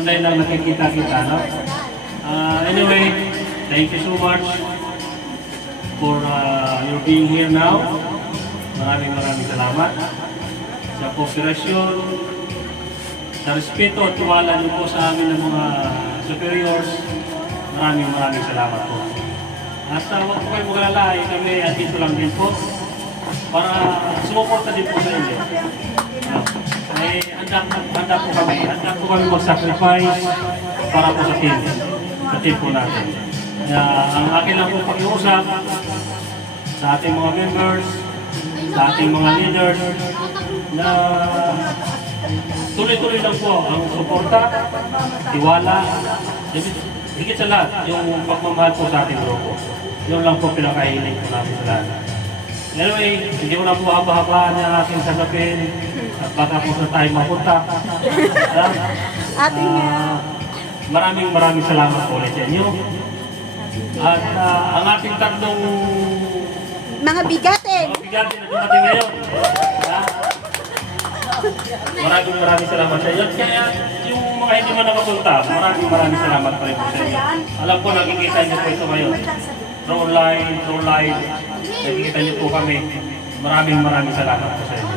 online lang nakikita-kita, no? Anyway, thank you so much for your being here now. Maraming salamat sa kooperasyon, sa respeto at tiwala niyo po sa amin ng mga superiors. Maraming salamat po. At huwag po kayo mag-alala, kami dito lang din po para sumuporta din po sa inyo. Handa po kami mag-sacrifice para po sa team po natin. Ang akin lang po pakiusap sa ating mga members, sa ating mga leaders, na tuloy-tuloy lang po ang suporta, tiwala, higit sa lahat, yung pagmamahal po sa ating grupo. Yun lang po pinakahiling po namin sa lahat. Anyway, hindi ko na po haba-habaan ang aking sasabihin at baka po sa tayo mapunta. Maraming salamat po ulit sa inyo. At ang ating tatlong mga bigatin na dumating ngayon. Maraming salamat sa inyo. Kaya yung mga hindi man nakapunta, maraming salamat pa rin po sa inyo. Alam ko, nakikita niyo po ito ngayon. Through live, nakikita niyo po kami. Maraming salamat po sa inyo.